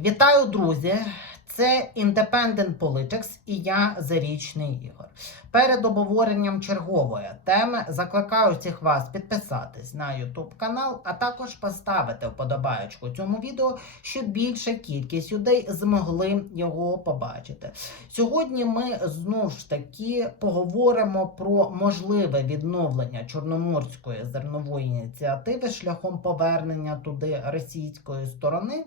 Вітаю, друзі! Це Independent Politics і я Зарічний Ігор. Перед обговоренням чергової теми закликаю всіх вас підписатись на YouTube канал, а також поставити вподобаєчку цьому відео, щоб більша кількість людей змогли його побачити. Сьогодні ми знову ж таки поговоримо про можливе відновлення Чорноморської зернової ініціативи шляхом повернення туди російської сторони.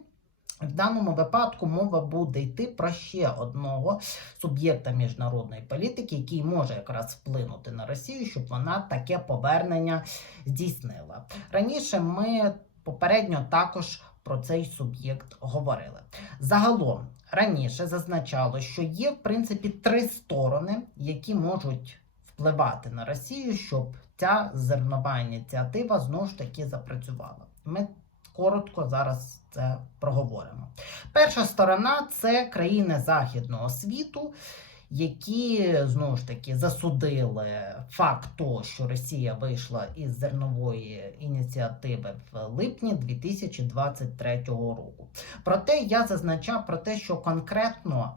В даному випадку мова буде йти про ще одного суб'єкта міжнародної політики, який може якраз вплинути на Росію, щоб вона таке повернення здійснила. Раніше ми попередньо також про цей суб'єкт говорили. Загалом раніше зазначало, що є в принципі три сторони, які можуть впливати на Росію, щоб ця зернова ініціатива знову ж таки запрацювала. Ми коротко зараз це проговоримо. Перша сторона це країни Західного світу, які знову ж таки засудили факт того, що Росія вийшла із зернової ініціативи в липні 2023 року. Проте я зазначав про те, що конкретно.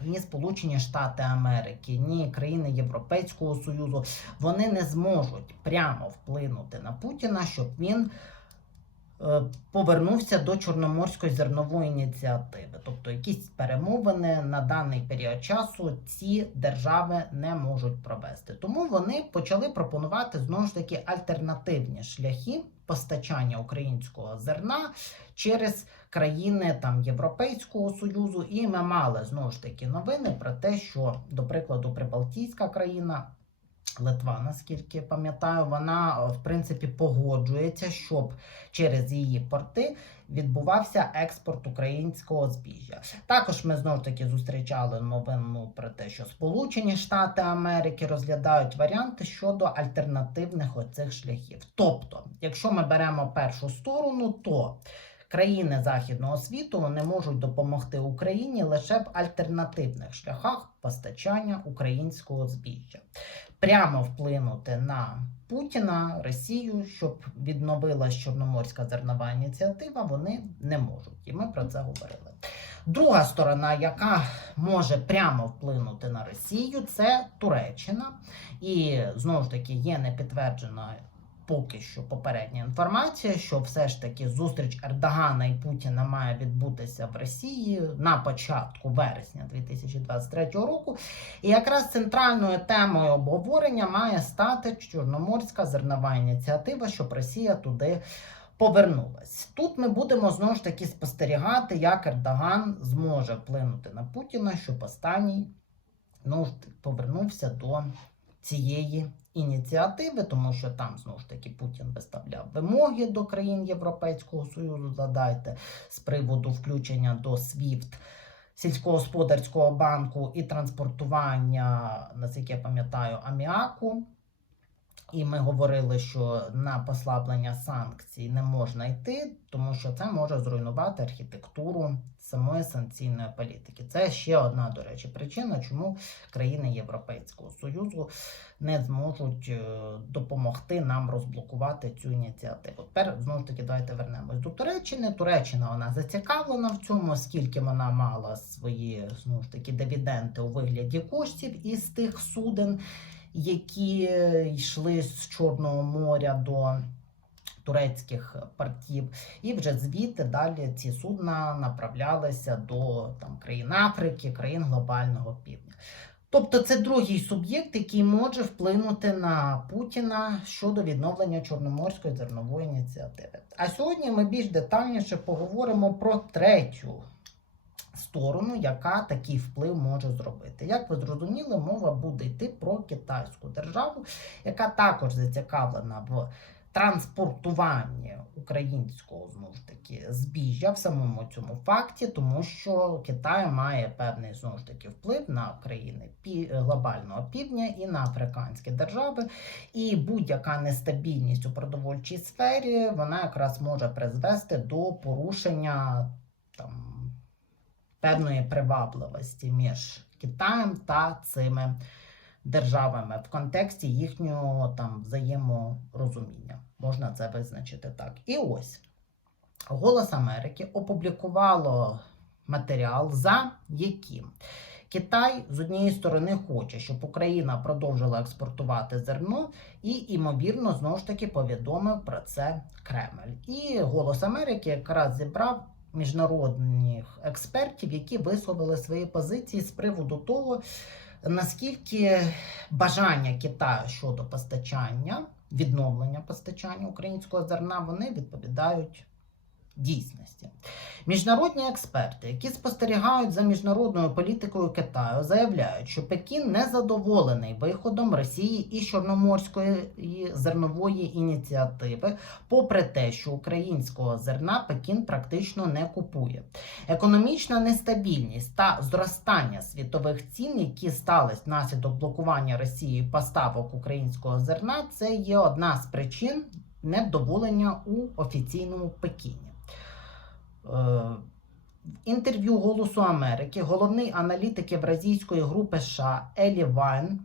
Ні Сполучені Штати Америки, ні країни Європейського Союзу вони не зможуть прямо вплинути на Путіна, щоб він повернувся до Чорноморської зернової ініціативи. Тобто якісь перемовини на даний період часу ці держави не можуть провести. Тому вони почали пропонувати знову ж таки альтернативні шляхи постачання українського зерна через країни там Європейського Союзу. І ми мали знову ж таки новини про те, що, до прикладу, Прибалтійська країна. Литва, наскільки пам'ятаю, вона в принципі погоджується, щоб через її порти відбувався експорт українського збіжжя. Також ми знову ж таки зустрічали новину про те, що Сполучені Штати Америки розглядають варіанти щодо альтернативних оцих шляхів. Тобто, якщо ми беремо першу сторону, то країни західного світу вони можуть допомогти Україні лише в альтернативних шляхах постачання українського збіжжя. Прямо вплинути на Путіна, Росію, щоб відновилась Чорноморська зернова ініціатива, вони не можуть. І ми про це говорили. Друга сторона, яка може прямо вплинути на Росію, це Туреччина. І знову ж таки є непідтверджена поки що попередня інформація, що все ж таки зустріч Ердогана і Путіна має відбутися в Росії на початку вересня 2023 року. І якраз центральною темою обговорення має стати Чорноморська зернова ініціатива, щоб Росія туди. Повернулась тут. Ми будемо знову ж таки спостерігати, як Ердоган зможе вплинути на Путіна, щоб останній ну, повернувся до цієї ініціативи, тому що там знову ж таки Путін виставляв вимоги до країн Європейського Союзу. Задайте з приводу включення до SWIFT сільськогосподарського банку і транспортування, наскільки я пам'ятаю, аміаку. І ми говорили, що на послаблення санкцій не можна йти, тому що це може зруйнувати архітектуру самої санкційної політики. Це ще одна, до речі, причина, чому країни Європейського Союзу не зможуть е, допомогти нам розблокувати цю ініціативу. Тепер знову ж таки давайте вернемось до Туреччини. Туреччина вона зацікавлена в цьому, оскільки вона мала свої знову ж таки дивіденти у вигляді коштів із тих суден які йшли з Чорного моря до турецьких портів, і вже звідти далі ці судна направлялися до там, країн Африки, країн глобального півдня. Тобто це другий суб'єкт, який може вплинути на Путіна щодо відновлення Чорноморської зернової ініціативи. А сьогодні ми більш детальніше поговоримо про третю сторону, яка такий вплив може зробити. Як ви зрозуміли, мова буде йти про китайську державу, яка також зацікавлена в транспортуванні українського знову ж таки збіжжя в самому цьому факті, тому що Китай має певний знову ж таки вплив на країни глобального півдня і на африканські держави. І будь-яка нестабільність у продовольчій сфері вона якраз може призвести до порушення там певної привабливості між Китаєм та цими державами в контексті їхнього там взаєморозуміння. Можна це визначити так. І ось Голос Америки опублікувало матеріал, за яким Китай з однієї сторони хоче, щоб Україна продовжила експортувати зерно, і, ймовірно, знову ж таки повідомив про це Кремль. І Голос Америки якраз зібрав міжнародних експертів, які висловили свої позиції з приводу того, наскільки бажання Китаю щодо постачання, відновлення постачання українського зерна, вони відповідають дійсності. Міжнародні експерти, які спостерігають за міжнародною політикою Китаю, заявляють, що Пекін не задоволений виходом Росії із Чорноморської зернової ініціативи, попри те, що українського зерна Пекін практично не купує. Економічна нестабільність та зростання світових цін, які стались внаслідок блокування Росії поставок українського зерна, це є одна з причин невдоволення у офіційному Пекіні. Е, В інтерв'ю Голосу Америки головний аналітик Євразійської групи США Елі Вайн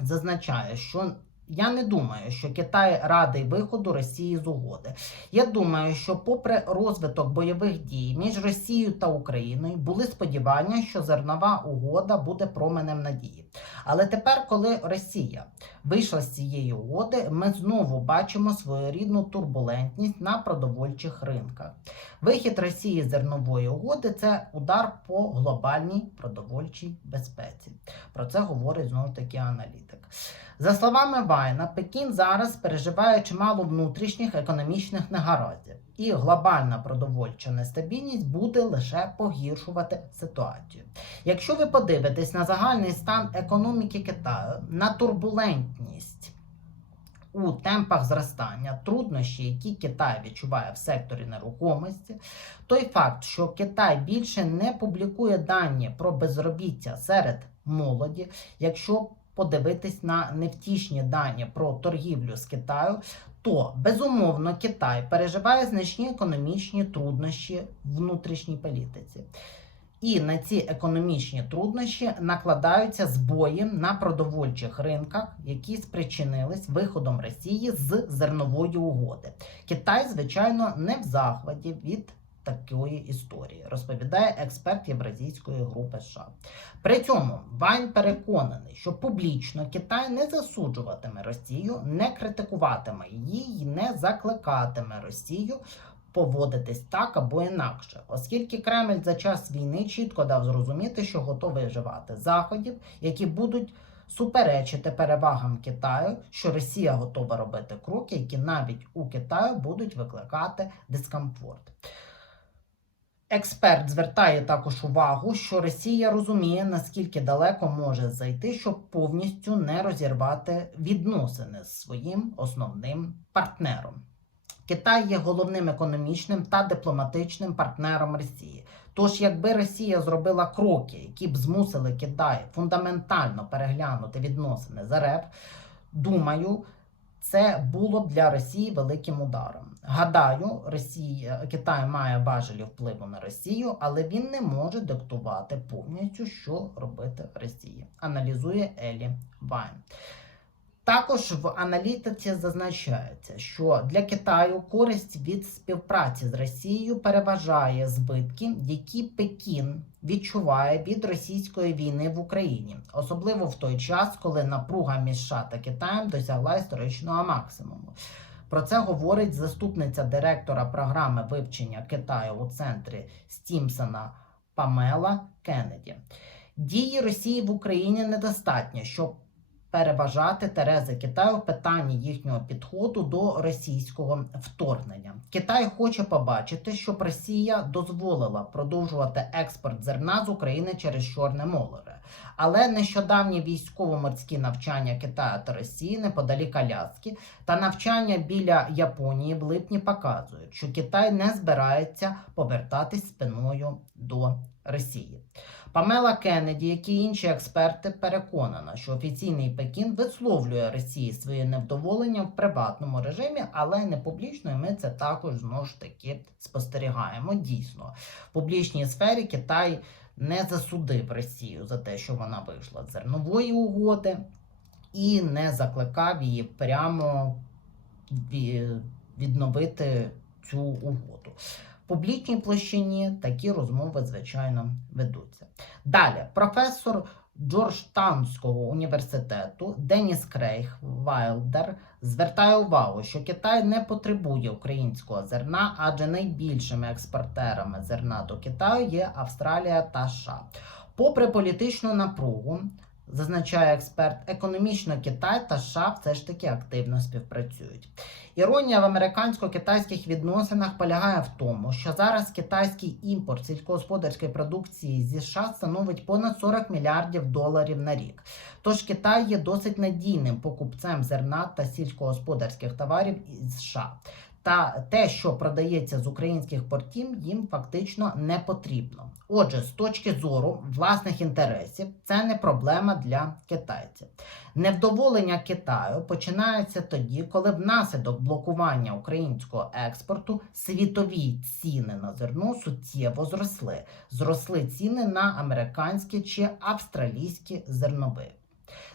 зазначає, що я не думаю, що Китай радий виходу Росії з угоди. Я думаю, що, попри розвиток бойових дій між Росією та Україною, були сподівання, що зернова угода буде променем надії. Але тепер, коли Росія вийшла з цієї угоди, ми знову бачимо своєрідну турбулентність на продовольчих ринках. Вихід Росії з зернової угоди це удар по глобальній продовольчій безпеці. Про це говорить знову таки аналітик. За словами Вайна, Пекін зараз переживає чимало внутрішніх економічних негараздів, і глобальна продовольча нестабільність буде лише погіршувати ситуацію. Якщо ви подивитесь на загальний стан економіки Китаю, на турбулентність у темпах зростання, труднощі, які Китай відчуває в секторі нерухомості, той факт, що Китай більше не публікує дані про безробіття серед молоді, якщо подивитись на невтішні дані про торгівлю з Китаю, то безумовно Китай переживає значні економічні труднощі в внутрішній політиці. І на ці економічні труднощі накладаються збої на продовольчих ринках, які спричинились виходом Росії з зернової угоди. Китай, звичайно, не в захваті від такої історії, розповідає експерт Євразійської групи США. При цьому Вайн переконаний, що публічно Китай не засуджуватиме Росію, не критикуватиме її і не закликатиме Росію поводитись так або інакше, оскільки Кремль за час війни чітко дав зрозуміти, що готовий вживати заходів, які будуть суперечити перевагам Китаю, що Росія готова робити кроки, які навіть у Китаю будуть викликати дискомфорт. Експерт звертає також увагу, що Росія розуміє, наскільки далеко може зайти, щоб повністю не розірвати відносини з своїм основним партнером. Китай є головним економічним та дипломатичним партнером Росії. Тож, якби Росія зробила кроки, які б змусили Китай фундаментально переглянути відносини з РФ, думаю, це було б для Росії великим ударом. Гадаю, Росія Китай має важелі впливу на Росію, але він не може диктувати повністю, що робити Росії. Аналізує Елі Вайн. Також в аналітиці зазначається, що для Китаю користь від співпраці з Росією переважає збитки, які Пекін відчуває від російської війни в Україні, особливо в той час, коли напруга між США та Китаєм досягла історичного максимуму. Про це говорить заступниця директора програми вивчення Китаю у центрі Стімсона Памела Кеннеді. Дії Росії в Україні недостатньо, щоб переважати Терези Китаю в питанні їхнього підходу до російського вторгнення. Китай хоче побачити, щоб Росія дозволила продовжувати експорт зерна з України через Чорне море. Але нещодавні військово-морські навчання Китаю та Росії неподалік Аляски та навчання біля Японії в липні показують, що Китай не збирається повертатись спиною до Росії. Памела Кеннеді, як і інші експерти, переконана, що офіційний Пекін висловлює Росії своє невдоволення в приватному режимі, але не публічно. І ми це також знову ж таки спостерігаємо. Дійсно, в публічній сфері Китай не засудив Росію за те, що вона вийшла з зернової угоди, і не закликав її прямо відновити цю угоду. Публічній площині такі розмови, звичайно, ведуться. Далі, професор Джорджтаунського університету Деніс Крейг Вайлдер звертає увагу, що Китай не потребує українського зерна, адже найбільшими експортерами зерна до Китаю є Австралія та США. Попри політичну напругу, зазначає експерт, економічно Китай та США все ж таки активно співпрацюють. Іронія в американсько-китайських відносинах полягає в тому, що зараз китайський імпорт сільськогосподарської продукції зі США становить понад 40 мільярдів доларів на рік. Тож Китай є досить надійним покупцем зерна та сільськогосподарських товарів із США. Та те, що продається з українських портів, їм фактично не потрібно. Отже, з точки зору власних інтересів, це не проблема для китайців. Невдоволення Китаю починається тоді, коли внаслідок блокування українського експорту світові ціни на зерно суттєво зросли. Зросли ціни на американські чи австралійські зернові.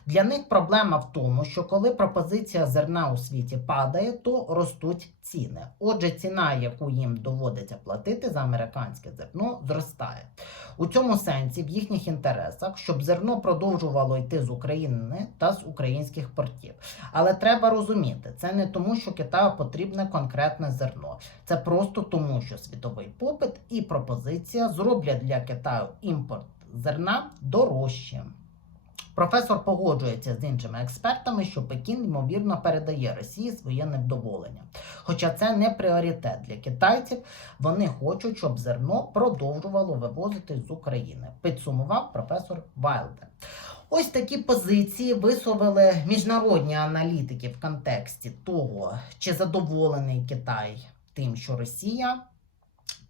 Для них проблема в тому, що коли пропозиція зерна у світі падає, то ростуть ціни. Отже, ціна, яку їм доводиться платити за американське зерно, зростає. У цьому сенсі в їхніх інтересах, щоб зерно продовжувало йти з України та з українських портів. Але треба розуміти, це не тому, що Китаю потрібне конкретне зерно. Це просто тому, що світовий попит і пропозиція зроблять для Китаю імпорт зерна дорожчим. Професор погоджується з іншими експертами, що Пекін ймовірно передає Росії своє невдоволення. Хоча це не пріоритет для китайців, вони хочуть, щоб зерно продовжувало вивозити з України. Підсумував професор Вайлдер. Ось такі позиції висловили міжнародні аналітики в контексті того, чи задоволений Китай тим, що Росія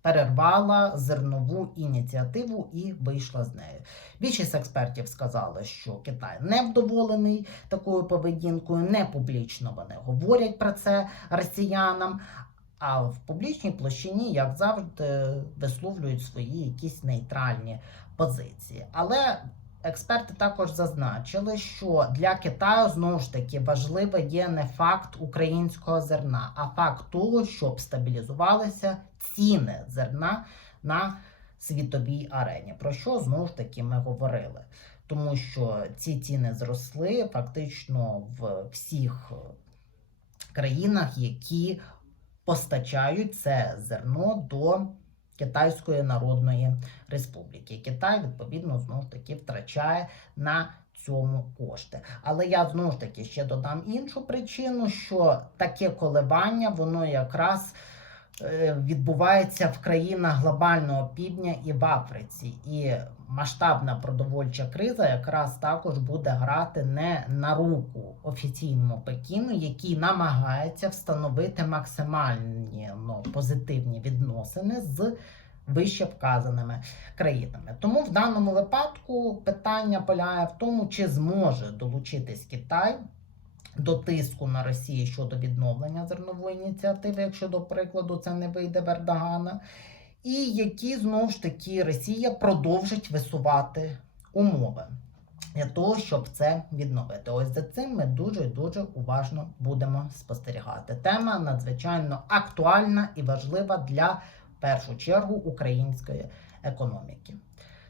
перервала зернову ініціативу і вийшла з нею. Більшість експертів сказали, що Китай не вдоволений такою поведінкою, не публічно вони говорять про це росіянам. А в публічній площині, як завжди, висловлюють свої якісь нейтральні позиції. Але експерти також зазначили, що для Китаю знову ж таки важливий є не факт українського зерна, а факт того, щоб стабілізувалися ціни зерна на світовій арені. Про що знову ж таки ми говорили? Тому що ці ціни зросли фактично в всіх країнах, які постачають це зерно до Китайської Народної Республіки. Китай, відповідно, знову ж таки втрачає на цьому кошти. Але я знову ж таки ще додам іншу причину, що таке коливання, воно якраз відбувається в країнах глобального півдня і в Африці. І масштабна продовольча криза якраз також буде грати не на руку офіційному Пекіну, який намагається встановити максимальні ну, позитивні відносини з вище вказаними країнами. Тому в даному випадку питання полягає в тому, чи зможе долучитись Китай. До тиску на Росію щодо відновлення зернової ініціативи, якщо до прикладу це не вийде в Ердогана, і які знову ж таки Росія продовжить висувати умови для того, щоб це відновити. Ось за цим ми дуже дуже уважно будемо спостерігати. Тема надзвичайно актуальна і важлива для в першу чергу української економіки.